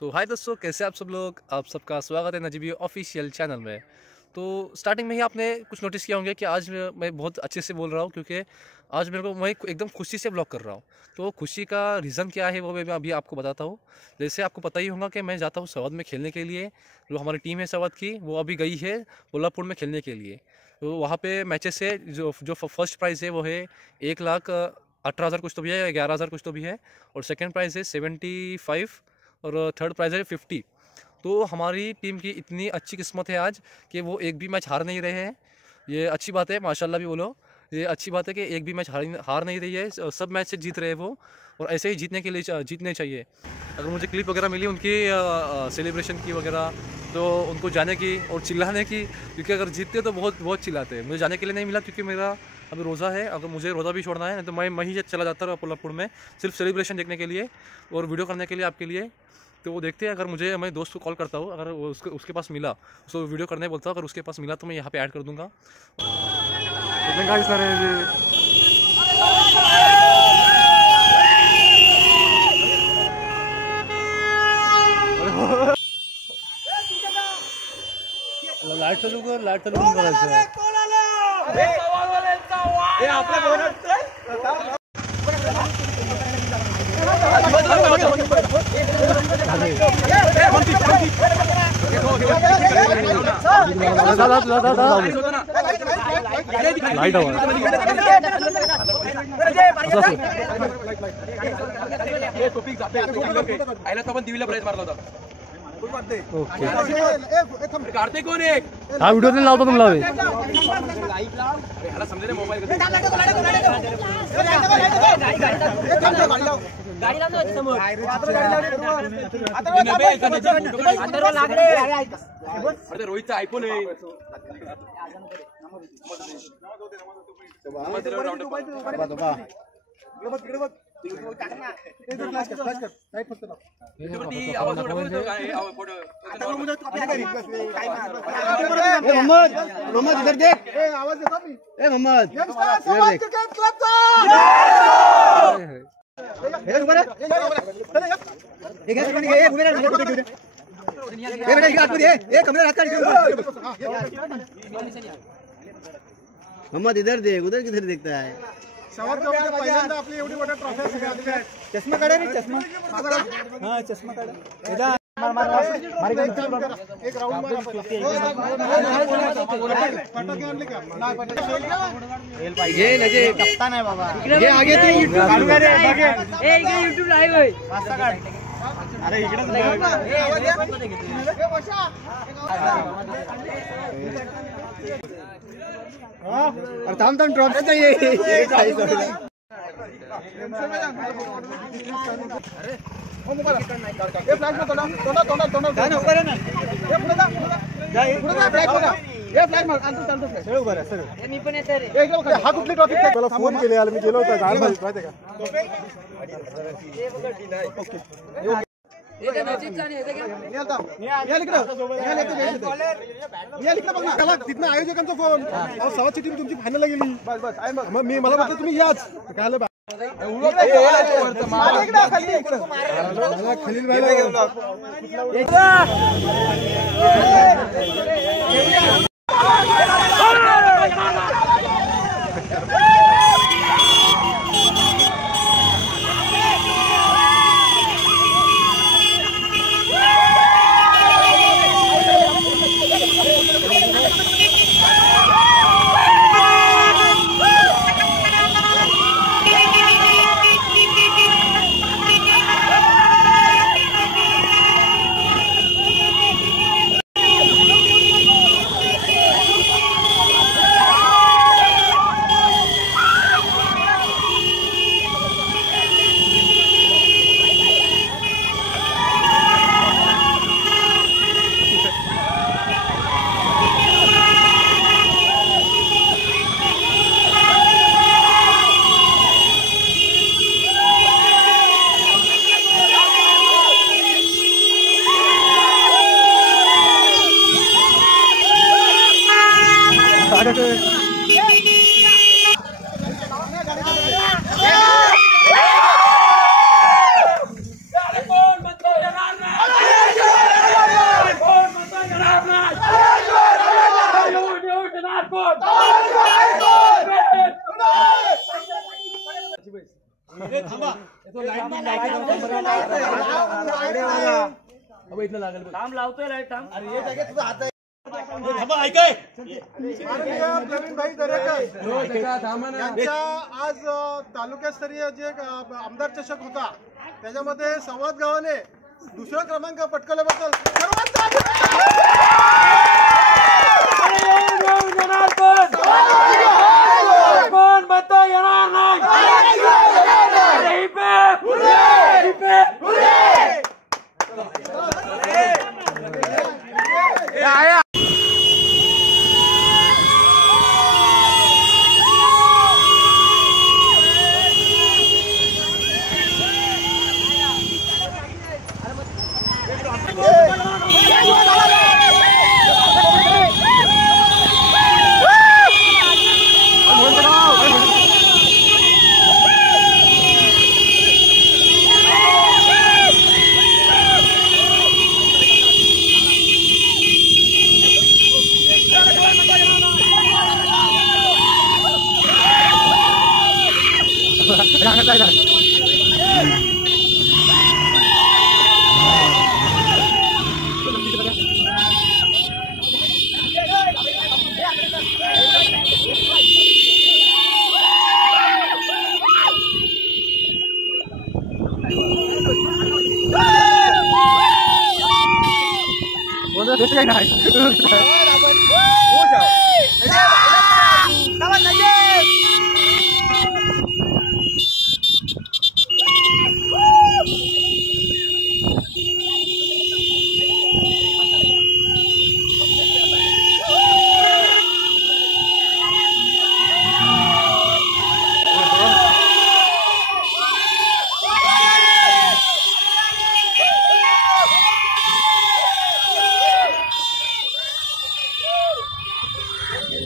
तो हाय दोस्तों, कैसे आप सब लोग। आप सबका स्वागत है नजीबी ऑफिशियल चैनल में। तो स्टार्टिंग में ही आपने कुछ नोटिस किया होंगे कि आज मैं बहुत अच्छे से बोल रहा हूँ, क्योंकि आज मेरे को मैं एकदम खुशी से ब्लॉग कर रहा हूँ। तो खुशी का रीज़न क्या है वो मैं अभी आपको बताता हूँ। जैसे आपको पता ही होगा कि मैं जाता हूँ सवाद में खेलने के लिए। जो हमारी टीम है सवाद की, वो अभी गई है कोल्हापुर में खेलने के लिए। तो वहाँ पे मैचेस है, जो जो फर्स्ट प्राइज़ है वो है 1,18,000 कुछ तो भी है, 11,000 कुछ तो भी है। और सेकेंड प्राइज़ है 75 और थर्ड प्राइज़ है 50। तो हमारी टीम की इतनी अच्छी किस्मत है आज कि वो एक भी मैच हार नहीं रहे हैं। ये अच्छी बात है, माशाल्लाह भी बोलो। ये अच्छी बात है कि एक भी मैच हार नहीं रही है, सब मैच से जीत रहे हैं वो। और ऐसे ही जीतने के लिए जीतने चाहिए। अगर मुझे क्लिप वगैरह मिली उनकी सेलिब्रेशन की वगैरह, तो उनको जाने की और चिल्लाने की, क्योंकि अगर जीतते तो बहुत बहुत चिल्लाते हैं। मुझे जाने के लिए नहीं मिला क्योंकि मेरा अभी रोज़ा है। अगर मुझे रोज़ा भी छोड़ना है नहीं तो मैं ही चला जाता कोल्हापुर में सिर्फ सेलिब्रेशन देखने के लिए और वीडियो करने के लिए आपके लिए। तो वो देखते हैं, अगर मुझे मैं दोस्त को कॉल करता हूँ, अगर वो उसके पास मिला, उसको वीडियो करने बोलता हूँ। अगर उसके पास मिला तो मैं यहाँ पे ऐड कर दूँगा। लाइट चालू कर, लाइट चालू करायचं लाईट आपण टीव्हीला प्राइस मारला होता. कार्तिक कोण आहे हा व्हिडिओ नाही लावतो तुम्हाला ह्याला समजेल मोबाईल गाडी लावतो समोर आता रोहितचा आयफोन आहे. मोहम्मद इधर देख, आवाज देता मोहम्मद मोहम्मद इधर देख, उधर किधर देखता है. पहिल्यांदा आपली एवढी मोठ्या ट्रॉफ्या. चष्मा काढा रे, चष्मा. हा चष्मा काढा. एक राउंड ये लगे कप्तान है बाबा. ये आगे तू यूट्यूब लाईव्ह होय. अरे इकडे अरे थांब थांब ट्रॉफी चाहिए. हा कुठली ट्रॉफी मला फोन केले आला, मी गेलो होतो गाल माहिती का. तिथनं आयोजकांचा फोन, सवाची टीम तुमची फायनलला गेली. मग मी मला वाटतं तुम्ही याच काय खलील भाईला इथलं लागेल बघ. थांब लावतोय लाईट थांब. माननीय प्रवीणभाई दरेकर यांचा आज तालुकास्तरीय जे आमदार चषक होता त्याच्यामध्ये संवाद गावाने दुसरा क्रमांक पटकावल्याबद्दल सर्वांचा कोण म्हणतो येणार नाही.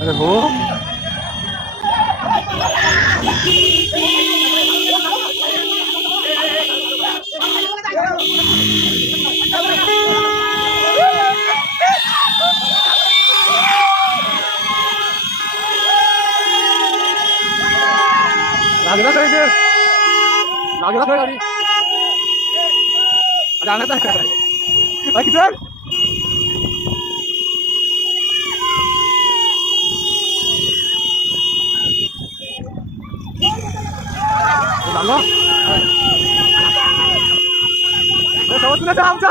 अरे हो लागला पाहिजे लागला पाहिजे गाडी लागत आहे सर लागला तुला आमचा